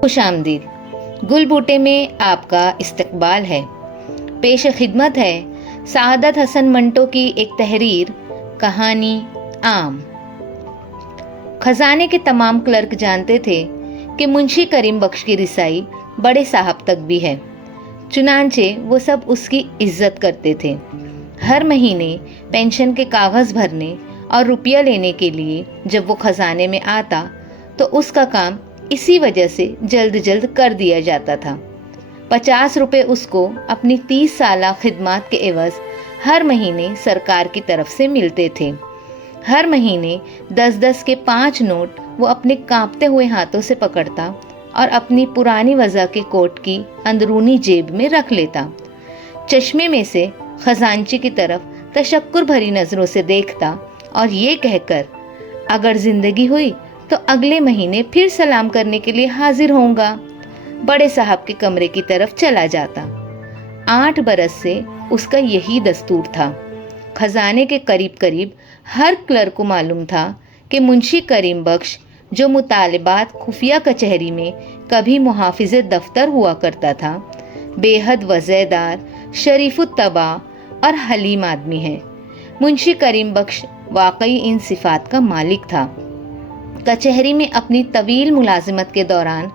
خوش آمدید. گل بوٹے میں آپ کا استقبال ہے. پیش خدمت ہے سعادت حسن منٹو کی ایک تحریر، کہانی عام. خزانے کے تمام کلرک جانتے تھے کہ منشی کریم بخش کی رسائی بڑے صاحب تک بھی ہے، چنانچہ وہ سب اس کی عزت کرتے تھے. ہر مہینے پینشن کے کاغذ بھرنے اور روپیہ لینے کے لیے جب وہ خزانے میں آتا تو اس کا کام اسی وجہ سے جلد جلد کر دیا جاتا تھا. 50 روپے اس کو اپنی 30 سالہ خدمات کے عوض ہر مہینے سرکار کی طرف سے ملتے تھے. ہر مہینے 10 کے 5 نوٹ وہ اپنے کانپتے ہوئے ہاتھوں سے پکڑتا اور اپنی پرانی وضع کے کوٹ کی اندرونی جیب میں رکھ لیتا. چشمے میں سے خزانچی کی طرف تشکر بھری نظروں سے دیکھتا اور یہ کہہ کر اگر زندگی ہوئی تو اگلے مہینے پھر سلام کرنے کے لیے حاضر ہوں گا، بڑے صاحب کے کمرے کی طرف چلا جاتا. 8 برس سے اس کا یہی دستور تھا. خزانے کے قریب ہر کلرک کو معلوم تھا کہ منشی کریم بخش، جو مطالبات خفیہ کچہری میں کبھی محافظ دفتر ہوا کرتا تھا، بے حد وضع دار، شریف الطبع اور حلیم آدمی ہے. منشی کریم بخش واقعی ان صفات کا مالک تھا. کچہری میں اپنی طویل ملازمت کے دوران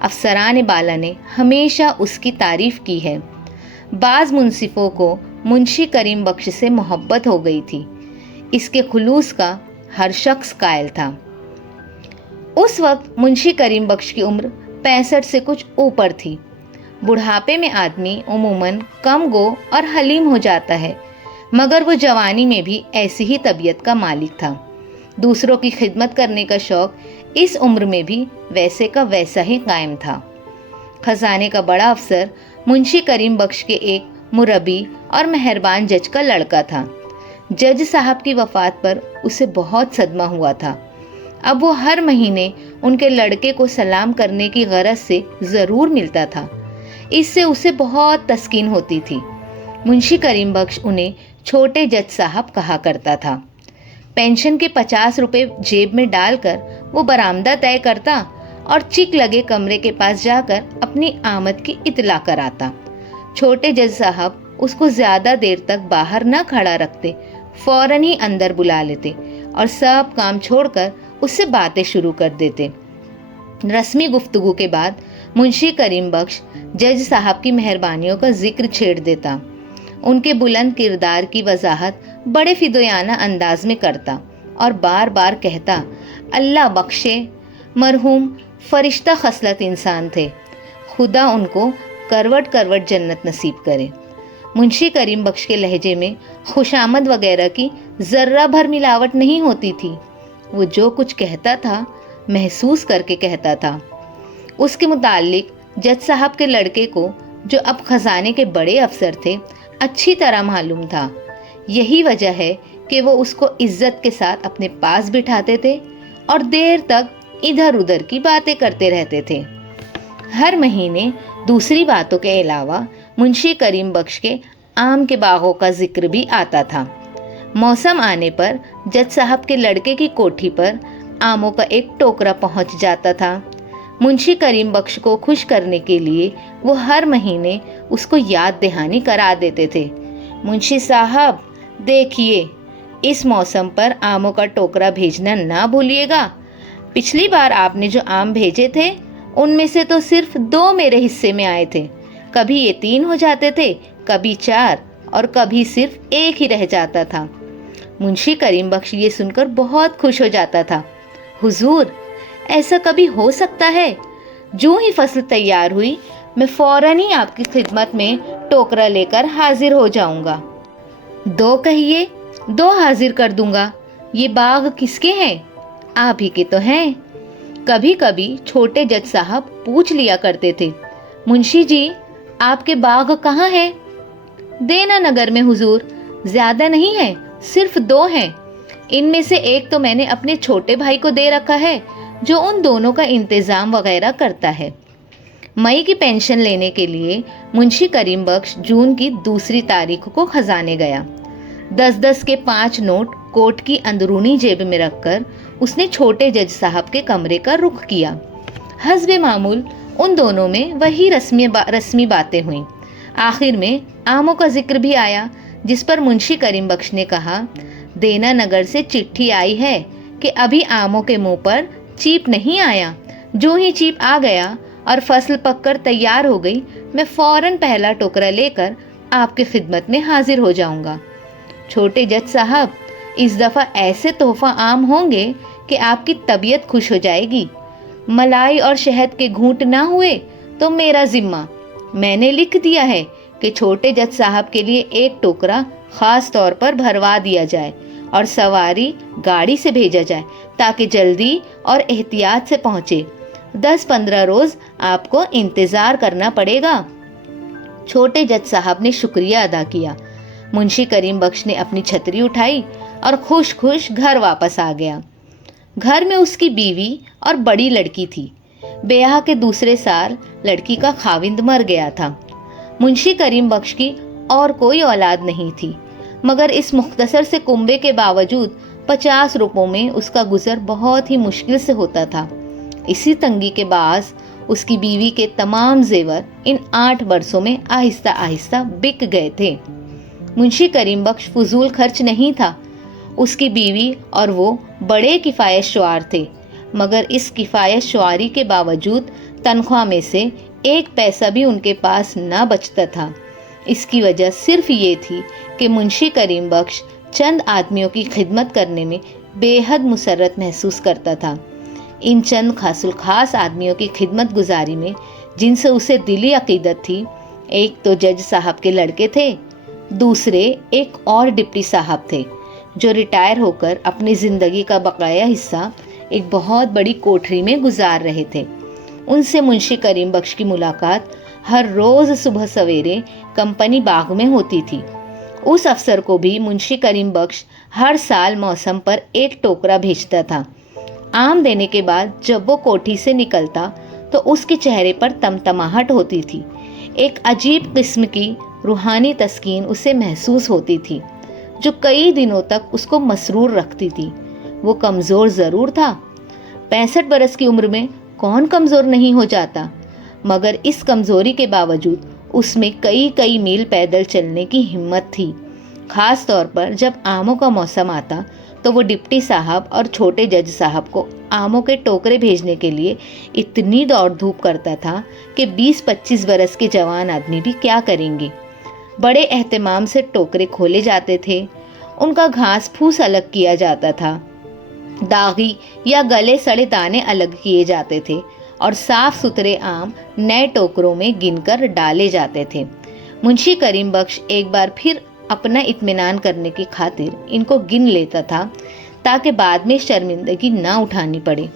افسران بالا نے ہمیشہ اس کی تعریف کی ہے. بعض منصفوں کو منشی کریم بخش سے محبت ہو گئی تھی. اس کے خلوص کا ہر شخص قائل تھا. اس وقت منشی کریم بخش کی عمر 65 سے کچھ اوپر تھی. بڑھاپے میں آدمی عموماً کم گو اور حلیم ہو جاتا ہے، مگر وہ جوانی میں بھی ایسی ہی طبیعت کا مالک تھا. دوسروں کی خدمت کرنے کا شوق اس عمر میں بھی ویسے کا ویسا ہی قائم تھا. خزانے کا بڑا افسر منشی کریم بخش کے ایک مربی اور مہربان جج کا لڑکا تھا. جج صاحب کی وفات پر اسے بہت صدمہ ہوا تھا. اب وہ ہر مہینے ان کے لڑکے کو سلام کرنے کی غرض سے ضرور ملتا تھا. اس سے اسے بہت تسکین ہوتی تھی. منشی کریم بخش انہیں چھوٹے جج صاحب کہا کرتا تھا. پینشن کے 50 روپے جیب میں ڈال کر وہ برآمدہ طے کرتا اور چک لگے کمرے کے پاس جا کر اپنی آمد کی اطلاع کراتا. چھوٹے جج صاحب اس کو زیادہ دیر تک باہر نہ کھڑا رکھتے، فوراً ہی اندر بلا لیتے اور سب کام چھوڑ کر اس سے باتیں شروع کر دیتے. رسمی گفتگو کے بعد منشی کریم بخش جج صاحب کی مہربانیوں کا ذکر چھیڑ دیتا. ان کے بلند کردار کی وضاحت بڑے فدیانہ انداز میں کرتا اور بار بار کہتا اللہ بخشے، مرحوم فرشتہ خصلت انسان تھے، خدا ان کو کروٹ جنت نصیب کرے. منشی کریم بخش کے لہجے میں خوشامد وغیرہ کی ذرہ بھر ملاوٹ نہیں ہوتی تھی. وہ جو کچھ کہتا تھا محسوس کر کے کہتا تھا. اس کے متعلق جج صاحب کے لڑکے کو، جو اب خزانے کے بڑے افسر تھے، اچھی طرح معلوم تھا. یہی وجہ ہے کہ وہ اس کو عزت کے ساتھ اپنے پاس بٹھاتے تھے اور دیر تک ادھر ادھر کی باتیں کرتے رہتے تھے. ہر مہینے دوسری باتوں کے علاوہ منشی کریم بخش کے آم کے باغوں کا ذکر بھی آتا تھا. موسم آنے پر جج صاحب کے لڑکے کی کوٹھی پر آموں کا ایک ٹوکرا پہنچ جاتا تھا. منشی کریم بخش کو خوش کرنے کے لیے وہ ہر مہینے اس کو یاد دہانی کرا دیتے تھے. منشی صاحب دیکھیے، اس موسم پر آموں کا ٹوکرا بھیجنا نہ بھولیے گا. پچھلی بار آپ نے جو آم بھیجے تھے ان میں سے تو صرف 2 میرے حصے میں آئے تھے. کبھی یہ 3 ہو جاتے تھے، کبھی 4 اور کبھی صرف 1 ہی رہ جاتا تھا. منشی کریم بخش یہ سن کر بہت خوش ہو جاتا تھا. حضور، ایسا کبھی ہو سکتا ہے؟ جو ہی فصل تیار ہوئی میں فوراً ہی آپ کی خدمت میں ٹوکرا لے کر حاضر ہو جاؤں گا. 2 کہیے، 2 حاضر کر دوں گا. یہ باغ کس کے ہیں؟ آپ ہی کے تو ہیں. کبھی کبھی چھوٹے جج صاحب پوچھ لیا کرتے تھے، منشی جی آپ کے باغ کہاں ہیں؟ دینا نگر میں حضور. زیادہ نہیں ہے، صرف 2 ہیں. ان میں سے ایک تو میں نے اپنے چھوٹے بھائی کو دے رکھا ہے، جو ان دونوں کا انتظام وغیرہ کرتا ہے. مئی کی پینشن لینے کے لیے منشی کریم بخش جون کی 2 تاریخ کو خزانے گیا. 10 کے 5 نوٹ کوٹ کی اندرونی جیب میں رکھ کر اس نے چھوٹے جج صاحب کے کمرے کا رخ کیا. حسب معمول ان دونوں میں وہی رسمی باتیں ہوئیں۔ آخر میں آموں کا ذکر بھی آیا، جس پر منشی کریم بخش نے کہا، دینا نگر سے چٹھی آئی ہے کہ ابھی آموں کے منہ پر چیپ نہیں آیا، جو ہی چیپ آ گیا اور فصل پک کر تیار ہو گئی، میں فوراً پہلا ٹوکرا لے کر آپ کی خدمت میں حاضر ہو جاؤں گا۔ چھوٹے جج صاحب، اس دفعہ ایسے تحفہ عام ہوں گے کہ آپ کی طبیعت خوش ہو جائے گی۔ ملائی اور شہد کے گھونٹ نہ ہوئے تو میرا ذمہ، میں نے لکھ دیا ہے کہ چھوٹے جج صاحب کے لیے ایک ٹوکرا خاص طور پر بھروا دیا جائے اور سواری گاڑی سے بھیجا جائے تاکہ جلدی اور احتیاط سے پہنچے۔ 10-15 روز آپ کو انتظار کرنا پڑے گا۔ چھوٹے جج صاحب نے شکریہ ادا کیا۔ منشی کریم بخش نے اپنی چھتری اٹھائی اور خوش خوش گھر واپس آ گیا۔ گھر میں اس کی بیوی اور بڑی لڑکی تھی۔ بیاہ کے دوسرے سال لڑکی کا خاوند مر گیا تھا۔ منشی کریم بخش کی اور کوئی اولاد نہیں تھی، مگر اس مختصر سے کنبے کے باوجود 50 روپوں میں اس کا گزر بہت ہی مشکل سے ہوتا تھا۔ اسی تنگی کے باعث اس کی بیوی کے تمام زیور ان 8 برسوں میں آہستہ آہستہ بک گئے تھے۔ منشی کریم بخش فضول خرچ نہیں تھا۔ اس کی بیوی اور وہ بڑے کفایت شعار تھے، مگر اس کفایت شعاری کے باوجود تنخواہ میں سے 1 پیسہ بھی ان کے پاس نہ بچتا تھا۔ اس کی وجہ صرف یہ تھی کہ منشی کریم بخش چند آدمیوں کی خدمت کرنے میں بے حد مسرت محسوس کرتا تھا۔ ان چند خاص الخاص آدمیوں کی خدمت گزاری میں جن سے اسے دلی عقیدت تھی، ایک تو جج صاحب کے لڑکے تھے، دوسرے ایک اور ڈپٹی صاحب تھے جو ریٹائر ہو کر اپنی زندگی کا بقایا حصہ ایک بہت بڑی کوٹھری میں گزار رہے تھے۔ ان سے منشی کریم بخش کی ملاقات ہر روز صبح سویرے کمپنی باغ میں ہوتی تھی۔ اس افسر کو بھی منشی کریم بخش ہر سال موسم پر ایک ٹوکرا بھیجتا تھا۔ آم دینے کے بعد جب وہ کوٹھی سے نکلتا تو اس کے چہرے پر تمتماہٹ ہوتی تھی۔ ایک عجیب قسم کی روحانی تسکین اسے محسوس ہوتی تھی جو کئی دنوں تک اس کو مسرور رکھتی تھی۔ وہ کمزور ضرور تھا، 65 برس کی عمر میں کون کمزور نہیں ہو جاتا، مگر اس کمزوری کے باوجود اس میں کئی میل پیدل چلنے کی ہمت تھی۔ خاص طور پر جب آموں کا موسم آتا تو وہ ڈپٹی صاحب اور چھوٹے جج صاحب کو آموں کے ٹوکرے بھیجنے کے لیے اتنی دوڑ دھوپ کرتا تھا کہ 20-25 برس کے جوان آدمی بھی کیا کریں گے۔ بڑے اہتمام سے ٹوکرے کھولے جاتے تھے، ان کا گھاس پھوس الگ کیا جاتا تھا، داغی یا گلے سڑے دانے الگ کیے جاتے تھے اور صاف ستھرے آم نئے ٹوکروں میں گن کر ڈالے جاتے تھے۔ منشی کریم بخش ایک بار پھر اپنا اطمینان کرنے کی خاطر ان کو گن لیتا تھا تاکہ بعد میں شرمندگی نہ اٹھانی پڑے۔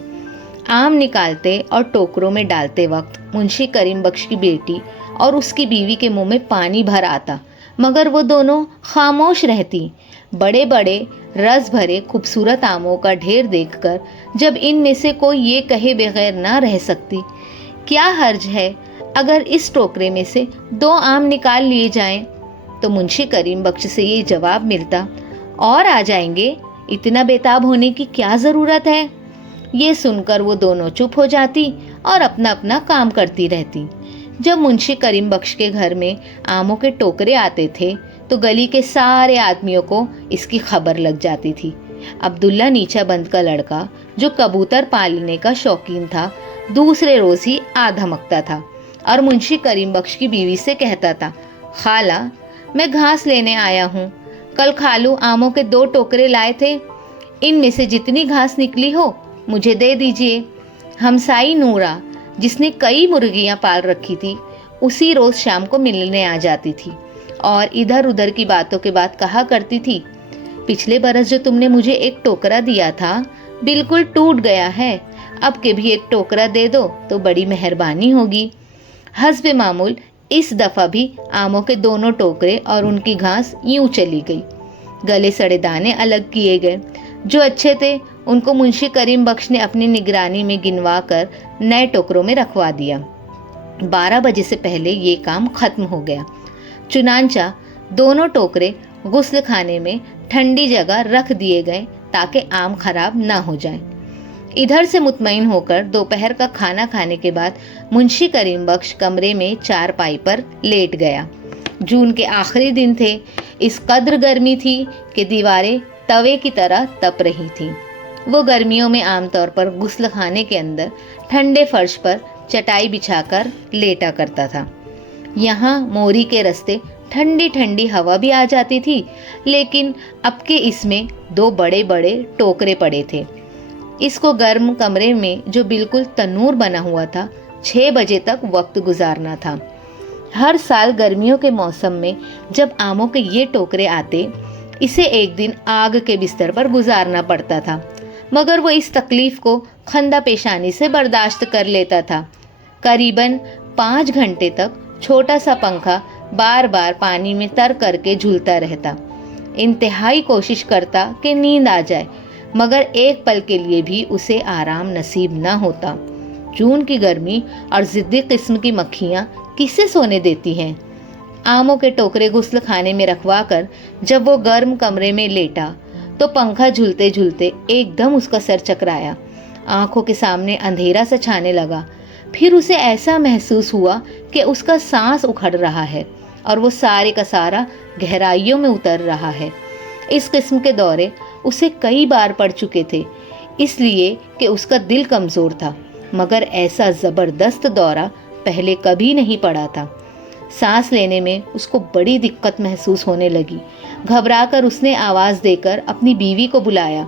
آم نکالتے اور ٹوکروں میں ڈالتے وقت منشی کریم بخش کی بیٹی اور اس کی بیوی کے منہ میں پانی بھر آتا، مگر وہ دونوں خاموش رہتی۔ بڑے بڑے رس بھرے خوبصورت آموں کا ڈھیر دیکھ کر جب ان میں سے کوئی یہ کہے بغیر نہ رہ سکتی، کیا حرج ہے اگر اس ٹوکرے میں سے 2 آم نکال لیے جائیں، تو منشی کریم بخش سے یہ جواب ملتا، اور آ جائیں گے، اتنا بیتاب ہونے کی کیا ضرورت ہے۔ یہ سن کر وہ دونوں چپ ہو جاتی اور اپنا اپنا کام کرتی رہتی۔ جب منشی کریم بخش کے گھر میں آموں کے ٹوکرے آتے تھے تو گلی کے سارے آدمیوں کو اس کی خبر لگ جاتی تھی۔ عبداللہ نیچا بند کا لڑکا جو کبوتر پالنے کا شوقین تھا، دوسرے روز ہی آ دھمکتا تھا اور منشی کریم بخش کی بیوی سے کہتا تھا، خالہ میں گھاس لینے آیا ہوں، کل خالو آموں کے 2 ٹوکرے لائے تھے، ان میں سے جتنی گھاس نکلی ہو مجھے دے دیجئے۔ ہمسائی نورا جس نے کئی مرغیاں پال رکھی تھی، اسی روز شام کو ملنے آ جاتی تھی اور ادھر ادھر کی باتوں کے بعد کہا کرتی تھی، پچھلے برس جو تم نے مجھے ایک ٹوکرا دیا تھا بالکل ٹوٹ گیا ہے، اب کے بھی ایک ٹوکرا دے دو تو بڑی مہربانی ہوگی۔ حسب معمول اس دفعہ بھی آموں کے دونوں ٹوکرے اور ان کی گھاس یوں چلی گئی۔ گلے سڑے دانے الگ کیے گئے، جو اچھے تھے ان کو منشی کریم بخش نے اپنی نگرانی میں گنوا کر نئے ٹوکروں میں رکھوا دیا۔ 12 بجے سے پہلے یہ کام ختم ہو گیا۔ چنانچہ دونوں ٹوکرے غسل خانے میں ٹھنڈی جگہ رکھ دیے گئے تاکہ آم خراب نہ ہو جائیں۔ ادھر سے مطمئن ہو کر دوپہر کا کھانا کھانے کے بعد منشی کریم بخش کمرے میں چارپائی پر لیٹ گیا۔ جون کے آخری دن تھے، اس قدر گرمی تھی کہ دیواریں توے کی طرح تپ رہی تھیں۔ وہ گرمیوں میں عام طور پر غسل خانے کے اندر ٹھنڈے فرش پر چٹائی بچھا کر لیٹا کرتا تھا۔ یہاں موری کے رستے ٹھنڈی ٹھنڈی ہوا بھی آ جاتی تھی، لیکن اب کے اس میں 2 بڑے بڑے ٹوکرے پڑے تھے۔ اس کو گرم کمرے میں جو بالکل تنور بنا ہوا تھا 6 بجے تک وقت گزارنا تھا۔ ہر سال گرمیوں کے موسم میں جب آموں کے یہ ٹوکرے آتے، اسے ایک دن آگ کے بستر پر گزارنا پڑتا تھا، مگر وہ اس تکلیف کو خندہ پیشانی سے برداشت کر لیتا تھا۔ قریباً 5 گھنٹے تک چھوٹا سا پنکھا بار بار پانی میں تر کر کے جھولتا رہتا، انتہائی کوشش کرتا کہ نیند آ جائے، مگر ایک پل کے لیے بھی اسے آرام نصیب نہ ہوتا۔ جون کی گرمی اور ضدی قسم کی مکھیاں کسے سونے دیتی ہیں؟ آموں کے ٹوکرے غسل خانے میں رکھوا کر جب وہ گرم کمرے میں لیٹا تو پنکھا جھولتے جھولتے ایک دم اس کا سر چکرایا، آنکھوں کے سامنے اندھیرا سا چھانے لگا۔ پھر اسے ایسا محسوس ہوا کہ اس کا سانس اکھڑ رہا ہے اور وہ سارے کا سارا گہرائیوں میں اتر رہا ہے۔ اس قسم کے دورے اسے کئی بار پڑ چکے تھے، اس لیے کہ اس کا دل کمزور تھا، مگر ایسا زبردست دورہ پہلے کبھی نہیں پڑا تھا۔ سانس لینے میں اس کو بڑی دقت محسوس ہونے لگی۔ گھبرا کر اس نے آواز دے کر اپنی بیوی کو بلایا۔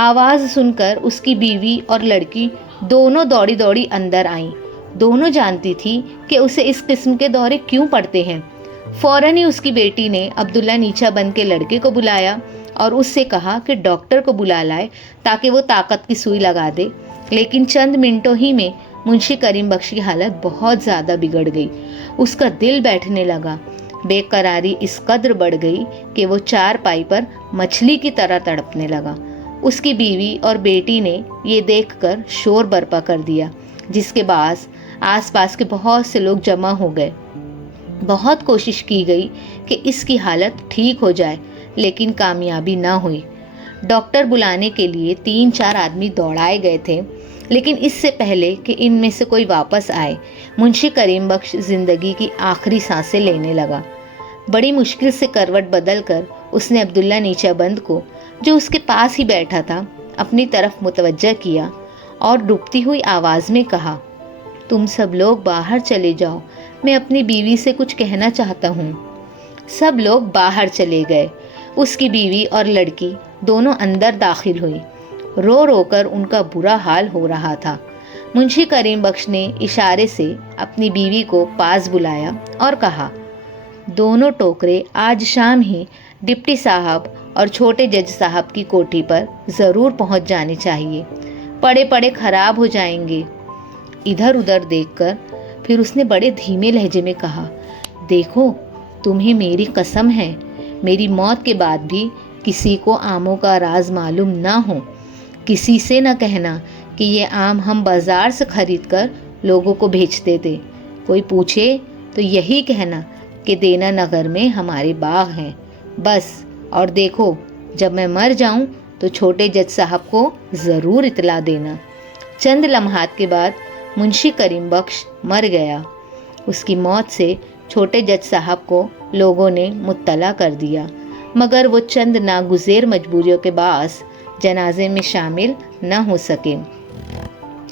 آواز سن کر اس کی بیوی اور لڑکی دونوں دوڑی دوڑی اندر آئیں۔ دونوں جانتی تھی کہ اسے اس قسم کے دورے کیوں پڑتے ہیں۔ فوراً ہی اس کی بیٹی نے عبداللہ نیچا بند کے لڑکے کو بلایا اور اس سے کہا کہ ڈاکٹر کو بلا لائے تاکہ وہ طاقت کی سوئی لگا دے، لیکن چند منٹوں ہی میں منشی کریم بخش کی حالت بہت زیادہ بگڑ گئی۔ اس کا دل بیٹھنے لگا، بے قراری اس قدر بڑھ گئی کہ وہ چارپائی پر مچھلی کی طرح تڑپنے لگا۔ اس کی بیوی اور بیٹی نے یہ دیکھ کر شور برپا کر دیا، جس کے باعث آس پاس کے بہت سے لوگ جمع ہو گئے۔ بہت کوشش کی گئی کہ اس کی حالت ٹھیک ہو جائے، لیکن کامیابی نہ ہوئی۔ ڈاکٹر بلانے کے لیے 3-4 آدمی دوڑائے گئے تھے، لیکن اس سے پہلے کہ ان میں سے کوئی واپس آئے، منشی کریم بخش زندگی کی آخری سانسیں لینے لگا۔ بڑی مشکل سے کروٹ بدل کر اس نے عبداللہ نیچا بند کو، جو اس کے پاس ہی بیٹھا تھا، اپنی طرف متوجہ کیا اور ڈوبتی ہوئی آواز میں کہا، تم سب لوگ باہر چلے جاؤ، میں اپنی بیوی سے کچھ کہنا چاہتا ہوں۔ سب لوگ باہر چلے گئے۔ اس کی بیوی اور لڑکی دونوں اندر داخل ہوئی۔ رو رو کر ان کا برا حال ہو رہا تھا۔ منشی کریم بخش نے اشارے سے اپنی بیوی کو پاس بلایا اور کہا، دونوں ٹوکرے آج شام ہی ڈپٹی صاحب اور چھوٹے جج صاحب کی کوٹھی پر ضرور پہنچ جانے چاہیے، پڑے پڑے خراب ہو جائیں گے۔ ادھر ادھر دیکھ کر پھر اس نے بڑے دھیمے لہجے میں کہا، دیکھو تمہیں میری قسم ہے، میری موت کے بعد بھی کسی کو آموں کا راز معلوم نہ ہو۔ کسی سے نہ کہنا کہ یہ آم ہم بازار سے خرید کر لوگوں کو بھیجتے تھے۔ کوئی پوچھے تو یہی کہنا کہ دینا نگر میں ہمارے باغ ہیں، بس۔ اور دیکھو جب میں مر جاؤں تو چھوٹے جج صاحب کو ضرور اطلاع دینا۔ چند لمحات کے بعد منشی کریم بخش مر گیا۔ اس کی موت سے چھوٹے جج صاحب کو لوگوں نے مطلع کر دیا، مگر وہ چند ناگزیر مجبوریوں کے باعث جنازے میں شامل نہ ہو سکے۔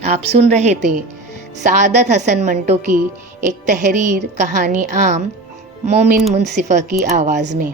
آپ سن رہے تھے سعادت حسن منٹو کی ایک تحریر کہانی عام، مومن منصفہ کی آواز میں۔